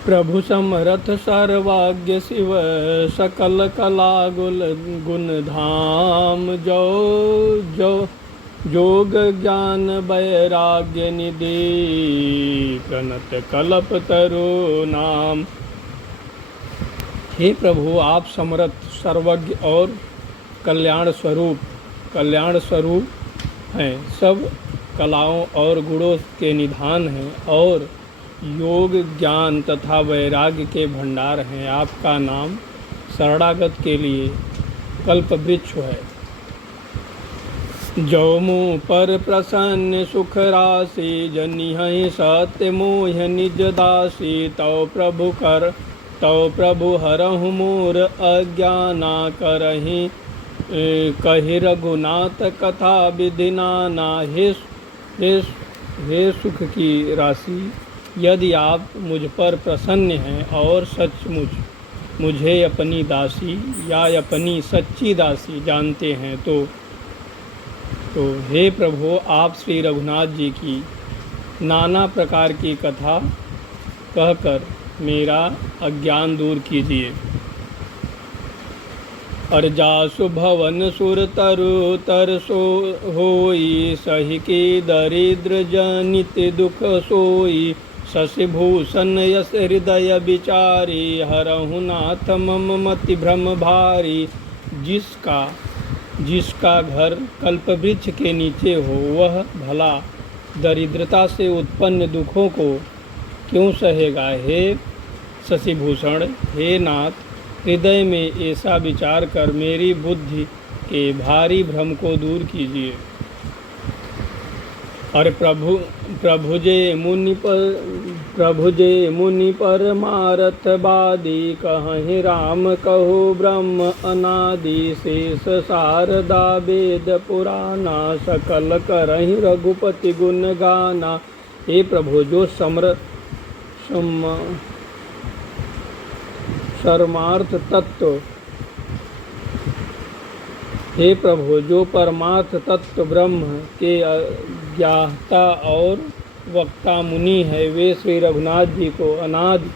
प्रभु समरथ सर्वाज्ञ शिव सकल कला गुण धाम जो जो जोग ज्ञान वैराग्य निधि प्रणत कल्प तरु नाम। हे प्रभु, आप समर्थ सर्वज्ञ और कल्याण स्वरूप हैं, सब कलाओं और गुणों के निधान हैं और योग ज्ञान तथा वैराग्य के भंडार हैं। आपका नाम शरणागत के लिए कल्प वृक्ष है। जो मुँह पर प्रसन्न सुख राशि जनिहि सत्य मोह निज दासी तव प्रभु हरहु मोर अज्ञाना करहि कहि रघुनाथ कथा विधि नाना। हे सुख की राशि, यदि आप मुझ पर प्रसन्न हैं और सचमुच मुझे अपनी दासी या अपनी सच्ची दासी जानते हैं तो हे प्रभु, आप श्री रघुनाथ जी की नाना प्रकार की कथा कहकर मेरा अज्ञान दूर कीजिए। अरजासु भवन सुर तरु तरसो होई सही की दरिद्र जनित दुख सोई। शशिभूषण यश हृदय विचारी हरहु नाथ मम मति भ्रम भारी। जिसका घर कल्पवृक्ष के नीचे हो वह भला दरिद्रता से उत्पन्न दुखों को क्यों सहेगा। हे शशिभूषण, हे नाथ, हृदय में ऐसा विचार कर मेरी बुद्धि के भारी भ्रम को दूर कीजिए। अरे प्रभु जे मुनि परमारथ बादी कहीं राम कहो ब्रह्म अनादि। शेष शारदा वेद पुराना सकल करहि रघुपति गुण गाना। हे प्रभु, जो परमार्थ तत्व हे प्रभु, जो परमार्थ तत्व ब्रह्म के ज्ञाता और वक्ता मुनि है, वे श्री रघुनाथ जी को अनादि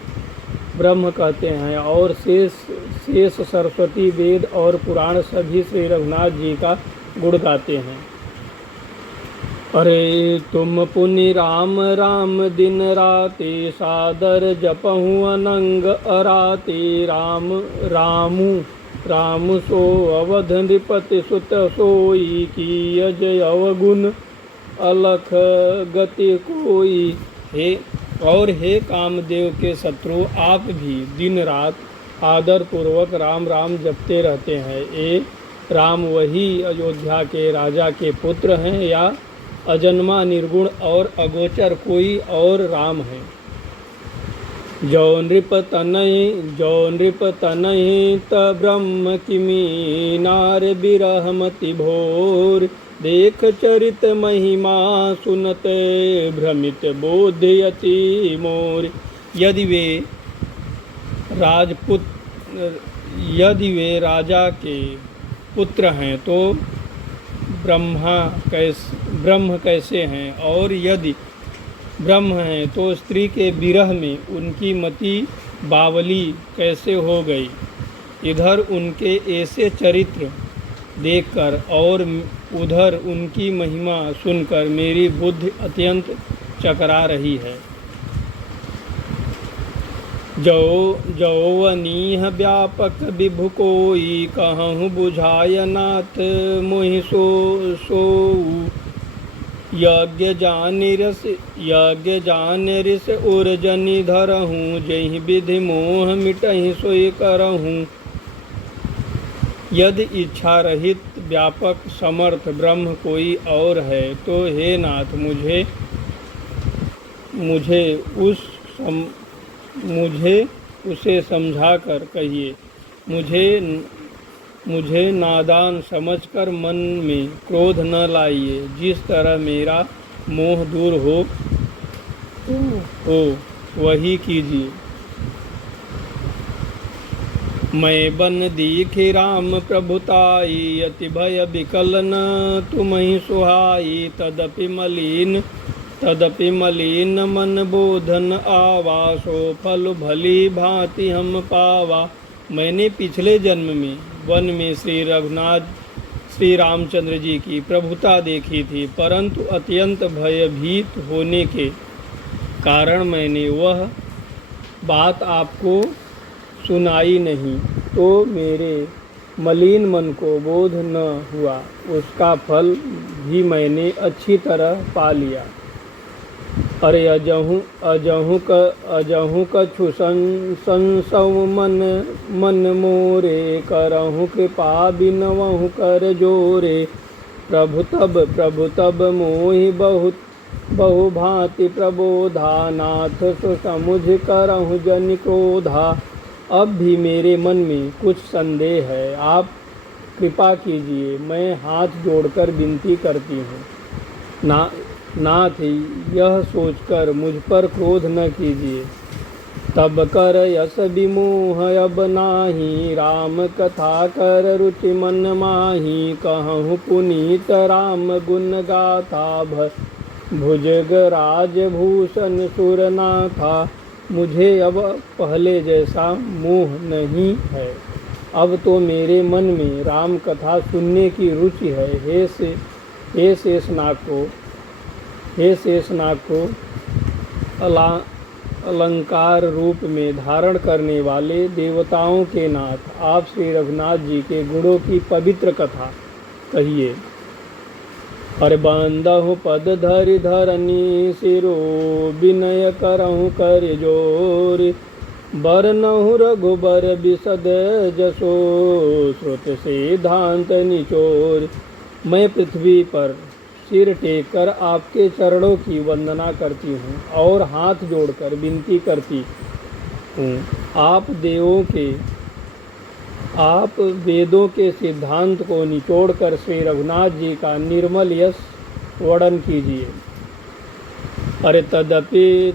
ब्रह्म कहते हैं और शेष सरस्वती वेद और पुराण सभी श्री रघुनाथ जी का गुण गाते हैं। अरे तुम पुनि राम राम दिन राति सादर जपहु अनंग अराति। राम सो अवध नृपति सुत सोई की जय अवगुण अलख गति कोई। हे कामदेव के शत्रु, आप भी दिन रात आदर पूर्वक राम राम जपते रहते हैं। ये राम वही अयोध्या के राजा के पुत्र हैं या अजन्मा निर्गुण और अगोचर कोई और राम है। जो नृप तनहि त ब्रह्म किमी नार बिरहमति भोर। देख चरित महिमा सुनते भ्रमित बोधयति मोर। यदि वे राजा के पुत्र हैं तो ब्रह्म कैसे हैं, और यदि ब्रह्म हैं तो स्त्री के विरह में उनकी मति बावली कैसे हो गई। इधर उनके ऐसे चरित्र देखकर और उधर उनकी महिमा सुनकर मेरी बुद्धि अत्यंत चकरा रही है। जौवनीह व्यापक विभु कोई कहूँ बुझाय नाथ मोहि सोऊ। यज्ञ जान ऋष उर्जनि धरहूँ जहि विधि मोह मिटहि सोई करहूँ। यदि इच्छा रहित व्यापक समर्थ ब्रह्म कोई और है तो हे नाथ मुझे उसे समझाकर कहिए। मुझे नादान समझकर मन में क्रोध न लाइए। जिस तरह मेरा मोह दूर हो वही कीजिए। मैं बन दीखि राम प्रभुताई अति भय विकल न तुम्हि सुहाई। तदपि मलिन मन बोधन आवा, सो फल भली भांति हम पावा। मैंने पिछले जन्म में वन में श्री रामचंद्र जी की प्रभुता देखी थी, परंतु अत्यंत भयभीत होने के कारण मैंने वह बात आपको सुनाई नहीं, तो मेरे मलिन मन को बोध न हुआ। उसका फल भी मैंने अच्छी तरह पा लिया। अरे अजहु कछु संसव मन मोरे, करहु कृपा बिनवहु कर जोरे। प्रभु तब मोहि बहु भांति प्रबोधा, नाथ सो समुझ करहु जन क्रोधा। अब भी मेरे मन में कुछ संदेह है, आप कृपा कीजिए। मैं हाथ जोड़कर विनती करती हूँ, नाथ यह सोचकर मुझ पर क्रोध न कीजिए। तब कर यस विमोह अब नाही, राम कथा कर रुचि मन माही। कहूँ पुनीत राम गुण गाथा, भुजग राजभूषण सुरनाथा। मुझे अब पहले जैसा मोह नहीं है, अब तो मेरे मन में राम कथा सुनने की रुचि है। हे शेषनाग को अलंकार रूप में धारण करने वाले देवताओं के नाथ, आप श्री रघुनाथ जी के गुणों की पवित्र कथा कहिए। अरे बंदहु पद धरि धरनी सिरो, विनय करहु कर जोर। बरनहु रघुबर बिसद जसो, श्रुत सिद्धांत निचोर। मैं पृथ्वी पर सिर टेक कर आपके चरणों की वंदना करती हूँ और हाथ जोड़कर विनती करती हूँ। आप वेदों के सिद्धांत को निचोड़कर श्री रघुनाथ जी का निर्मल यश वर्णन कीजिए। अरे तदपि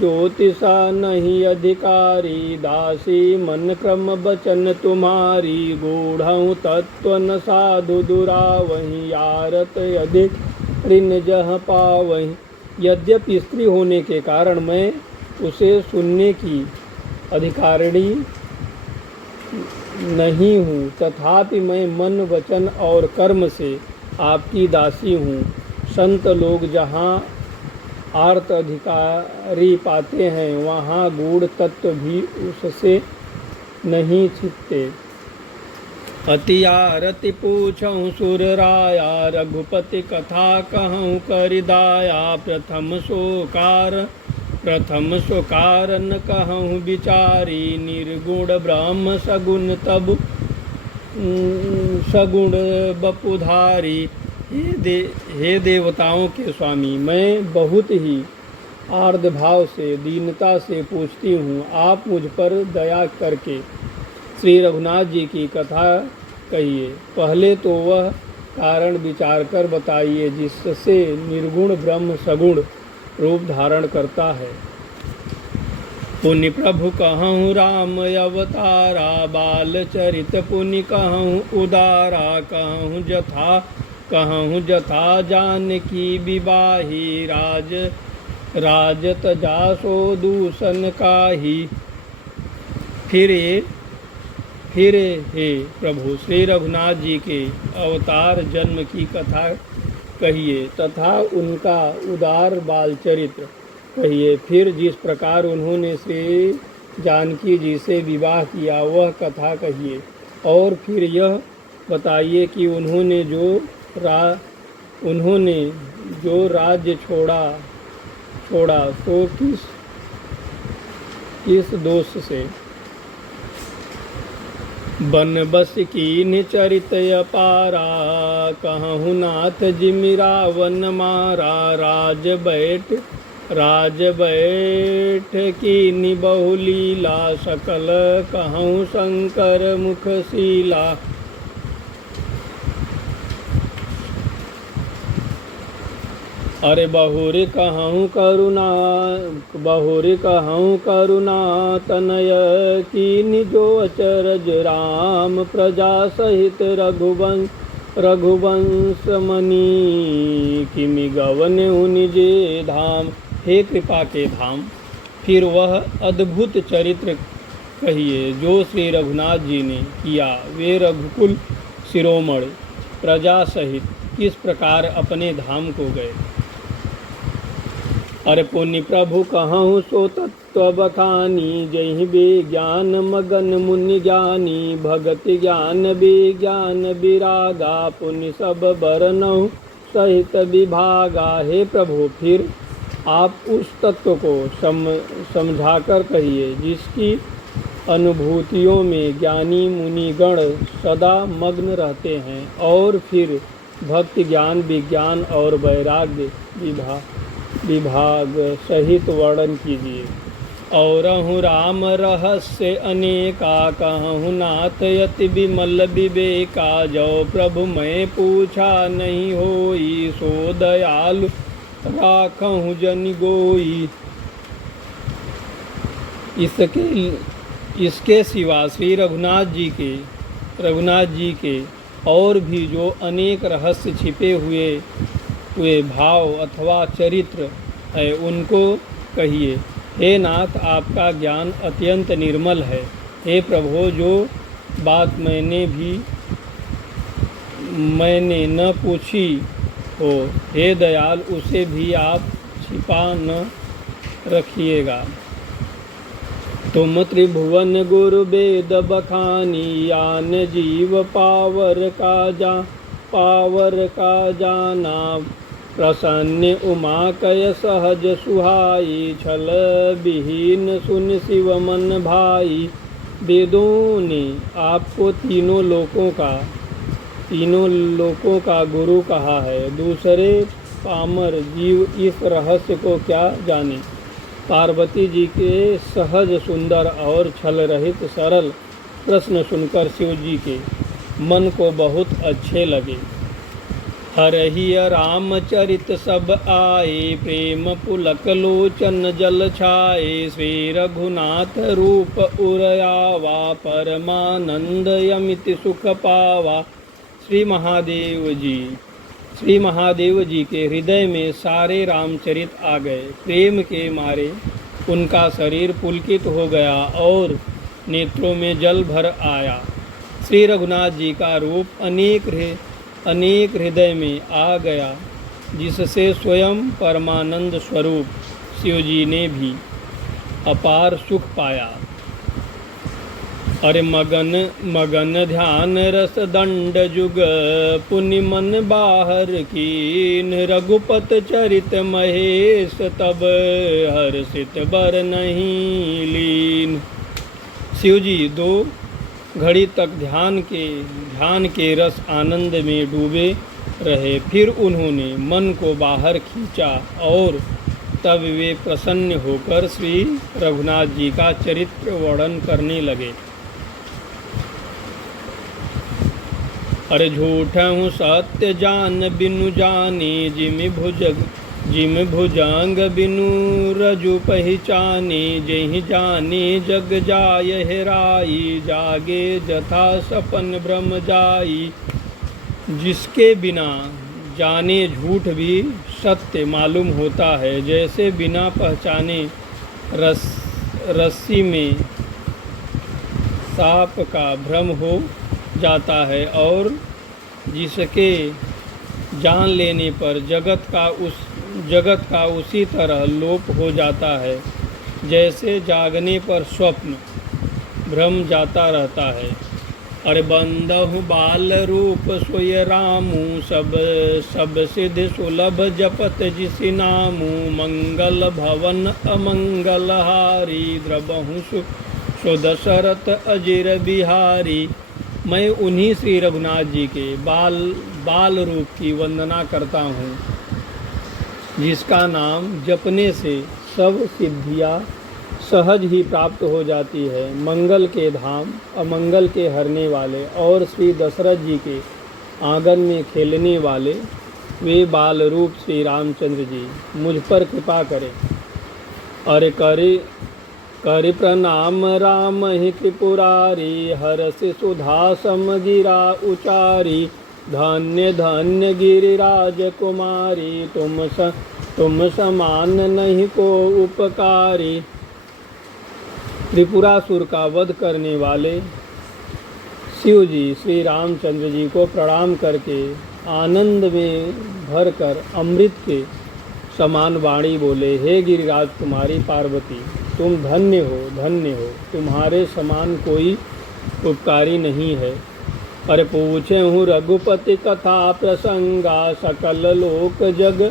ज्योतिषा नहीं अधिकारी, दासी मन क्रम बचन तुम्हारी। गूढ़ तत्व न साधु दुरावही, आरत अधिक ऋण जह पावही। यद्यपि स्त्री होने के कारण मैं उसे सुनने की अधिकारिणी नहीं हूँ, तथापि मैं मन वचन और कर्म से आपकी दासी हूँ। संत लोग जहाँ आर्त अधिकारी पाते हैं, वहाँ गूढ़ तत्व भी उससे नहीं छिपते। अति आरति पूछऊँ सुर राया, रघुपति कथा कहूँ कर दाया। प्रथम सो कारण कहूँ विचारी, निर्गुण ब्रह्म सगुण बपुधारी। हे देवताओं के स्वामी, मैं बहुत ही आर्द्र भाव से दीनता से पूछती हूँ, आप मुझ पर दया करके श्री रघुनाथ जी की कथा कहिए। पहले तो वह कारण विचार कर बताइए जिससे निर्गुण ब्रह्म सगुण रूप धारण करता है। पुनि प्रभु कहूँ राम अवतारा, बाल चरित पुनि कहूँ उदारा। कहूँ जथा जानकी विवाही, राजत जासो दूषण काही। फिर हे प्रभु श्री रघुनाथ जी के अवतार जन्म की कथा कहिए तथा उनका उदार बाल चरित्र कहिए। फिर जिस प्रकार उन्होंने श्री जानकी जी से विवाह किया वह कथा कहिए। और फिर यह बताइए कि उन्होंने जो राज्य छोड़ा तो किस दोष से। बन बस कीन्ह चरित अपारा, कहूँ नाथ जिमि रावण मारा। राज बैठ कीन्ह बहु लीला, सकल कहूँ शंकर मुख शीला। अरे बहुरी कहूँ करुणा तनय, कीन्ह जो अचरज राम प्रजा सहित रघुवंश मणि किमि गवन निजे धाम। हे कृपा के धाम, फिर वह अद्भुत चरित्र कहिए जो श्री रघुनाथ जी ने किया। वे रघुकुल शिरोमणि प्रजा सहित किस प्रकार अपने धाम को गए। अरे पुण्य प्रभु कहूँ सो तत्व बखानी, जहि विज्ञान मगन मुनि ज्ञानी। भगति ज्ञान विज्ञान विरागा, पुण्य सब बरनहु सहित विभागा। हे प्रभु, फिर आप उस तत्व को समझाकर कहिए जिसकी अनुभूतियों में ज्ञानी मुनिगण सदा मग्न रहते हैं। और फिर भक्ति ज्ञान विज्ञान और वैराग्य विभाग सहित वर्णन कीजिए। और राम रहस्य अनेका, कहूँ नाथ यति विमल विवेका। जो प्रभु मैं पूछा नहीं होई, सो दयालु राखहु जन गोई। इसके सिवा श्री रघुनाथ जी के और भी जो अनेक रहस्य छिपे हुए भाव अथवा चरित्र है, उनको कहिए। हे नाथ, आपका ज्ञान अत्यंत निर्मल है। हे प्रभु, जो बात मैंने न पूछी हो, हे दयाल, उसे भी आप छिपा न रखिएगा। तुम त्रिभुवन गुरु वेद बखानी, आन जीव पावर का जाना। प्रसन्न उमा कय सहज सुहाई, छल विहीन सुन शिव मन भाई। वेदों ने आपको तीनों लोकों का गुरु कहा है। दूसरे पामर जीव इस रहस्य को क्या जाने। पार्वती जी के सहज सुंदर और छल रहित सरल प्रश्न सुनकर शिव जी के मन को बहुत अच्छे लगे। हरहि रामचरित सब आए, प्रेम पुलक लोचन जल छाए। श्री रघुनाथ रूप उरयावा, परमानंद यमित सुख पावा। श्री महादेव जी के हृदय में सारे रामचरित आ गए। प्रेम के मारे उनका शरीर पुलकित हो गया और नेत्रों में जल भर आया। श्री रघुनाथ जी का रूप अनेक हृदय में आ गया, जिससे स्वयं परमानंद स्वरूप शिव जी ने भी अपार सुख पाया। अरे मगन ध्यान रस दंड जुग, पुनि मन बाहर कीन। रघुपत चरित महेश, तब हर्षित बर नहीं लीन। शिव जी 2 घड़ी तक ध्यान के रस आनंद में डूबे रहे। फिर उन्होंने मन को बाहर खींचा और तब वे प्रसन्न होकर श्री रघुनाथ जी का चरित्र वर्णन करने लगे। अरे झूठहु सत्य जान बिनु जानी, जिम भुजंग बिनु रजु पहचानी। जहि जानी जग जाय हेराई, जागे जथा सपन भ्रम जाई। जिसके बिना जाने झूठ भी सत्य मालूम होता है, जैसे बिना पहचाने रस्सी में सांप का भ्रम हो जाता है, और जिसके जान लेने पर जगत का उसी तरह लोप हो जाता है, जैसे जागने पर स्वप्न भ्रम जाता रहता है। अरे बंदहु बाल रूप सोय रामू, सब सिद्ध सुलभ जपत जिसि नामू। मंगल भवन अमंगल हारी, द्रबहु सुदशरथ अजिर बिहारी। मैं उन्हीं श्री रघुनाथ जी के बाल रूप की वंदना करता हूँ, जिसका नाम जपने से सब सिद्धियाँ सहज ही प्राप्त हो जाती है। मंगल के धाम, अमंगल के हरने वाले और श्री दशरथ जी के आंगन में खेलने वाले वे बाल रूप श्री रामचंद्र जी मुझ पर कृपा करें। अरे करि प्रणाम राम ही त्रिपुरारी, हरषि सुधा समगिरा उचारी। धन्य धन्य गिरिराज कुमारी, तुम समान नहीं को उपकारी। त्रिपुरासुर का वध करने वाले शिव जी श्री रामचंद्र जी को प्रणाम करके आनंद में भरकर अमृत के समान वाणी बोले, हे गिरिराज कुमारी पार्वती, तुम धन्य हो, तुम्हारे समान कोई उपकारी नहीं है। पर पूछे हूँ रघुपति कथा प्रसंगा, सकल लोक जग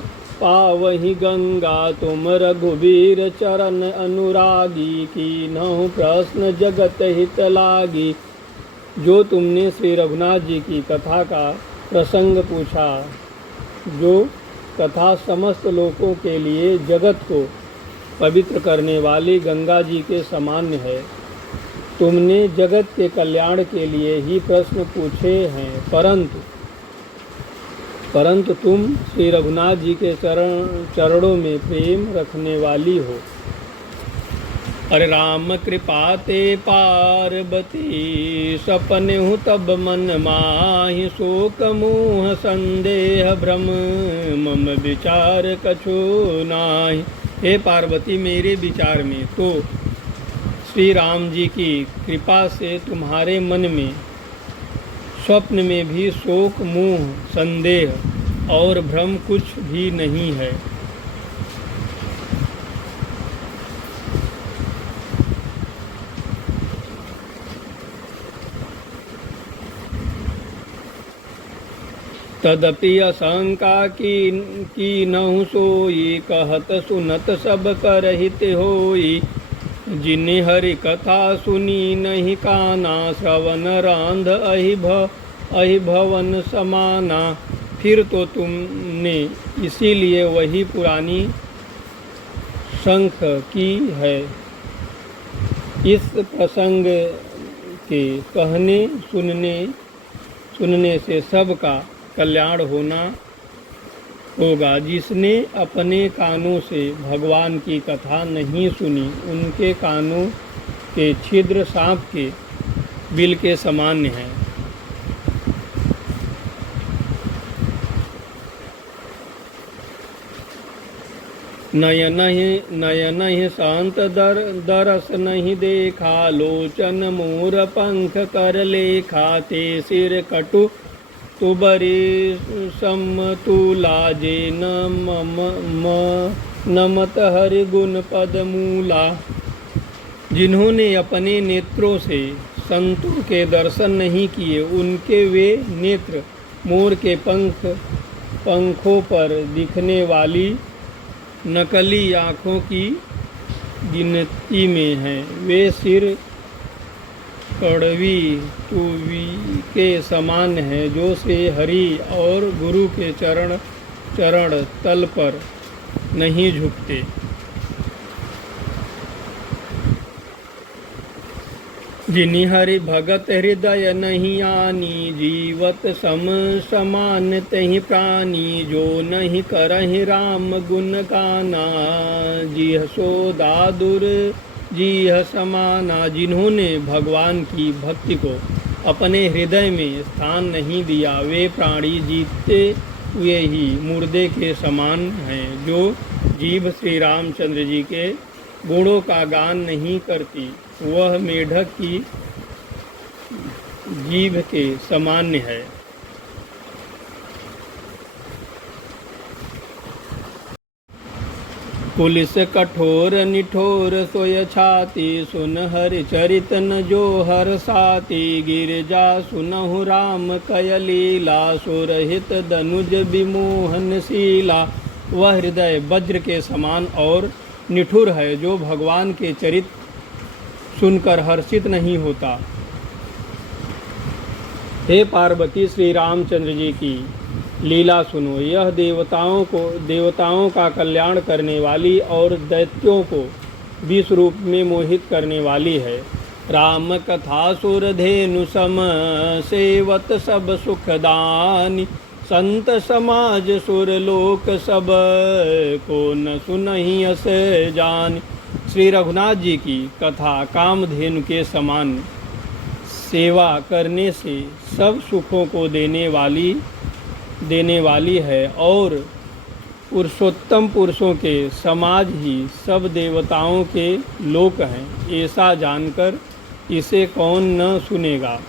पावहि गंगा। तुम रघुवीर चरण अनुरागी, कीन्हु प्रश्न जगत हित लागी। जो तुमने श्री रघुनाथ जी की कथा का प्रसंग पूछा, जो कथा समस्त लोकों के लिए जगत को पवित्र करने वाली गंगा जी के समान है। तुमने जगत के कल्याण के लिए ही प्रश्न पूछे हैं, परंतु तुम श्री रघुनाथ जी के चरणों में प्रेम रखने वाली हो। अरे राम कृपा ते पार्वती, सपने हूँ तब मन माहि। शोक मोह संदेह भ्रम, मम विचार कछु नाहि। हे पार्वती, मेरे विचार में तो श्री राम जी की कृपा से तुम्हारे मन में स्वप्न में भी शोक मोह संदेह और भ्रम कुछ भी नहीं है। तदपि आशंका की नहु सोई, कहत सुनत सब करहित होई। जिन्हें हरि कथा सुनी नहीं काना, श्रवण रांध अहि भवन समाना। फिर तो तुमने इसीलिए वही पुरानी शंख की है। इस प्रसंग के कहने सुनने से सबका कल्याण होगा। जिसने अपने कानों से भगवान की कथा नहीं सुनी, उनके कानों के छिद्र सांप के बिल के समान हैं। नयन ही शांत दरस नहीं देखा, लोचन मोर पंख कर लेखा। ते सिर कटु तुबरी समतुला, जे नमत हरि गुण पद मूला। जिन्होंने अपने नेत्रों से संतों के दर्शन नहीं किए, उनके वे नेत्र मोर के पंखों पर दिखने वाली नकली आँखों की गिनती में हैं। वे सिर कड़वी तुवी के समान है, जो श्री हरि और गुरु के चरण तल पर नहीं झुकते। जिन्हीं हरि भगत हृदय नहीं आनी, जीवत समान तहि प्राणी। जो नहीं करहि राम गुण गाना, जिह सोदा दुर जिह समाना। जिन्होंने भगवान की भक्ति को अपने हृदय में स्थान नहीं दिया, वे प्राणी जीते हुए ही मुर्दे के समान हैं। जो जीभ श्री रामचंद्र जी के गुणों का गान नहीं करती, वह मेढक की जीभ के समान है। पुलिस कठोर निठोर सोय छाती, सुन हरि चरित न जो हर साती। गिरजा सुनहु राम कय लीला, सुरहित दनुज विमोहन शीला। वह हृदय वज्र के समान और निठुर है, जो भगवान के चरित सुनकर हर्षित नहीं होता। हे पार्वती, श्री रामचंद्र जी की लीला सुनो। यह देवताओं का कल्याण करने वाली और दैत्यों को विष रूप में मोहित करने वाली है। राम कथा सुर धेनु सम, सेवत सब सुखदानी। संत समाज सुर लोक सब, को न सुनहि अस जान। श्री रघुनाथ जी की कथा कामधेनु के समान सेवा करने से सब सुखों को देने वाली है और पुरुषोत्तम पुरुषों के समाज ही सब देवताओं के लोक हैं, ऐसा जानकर इसे कौन न सुनेगा।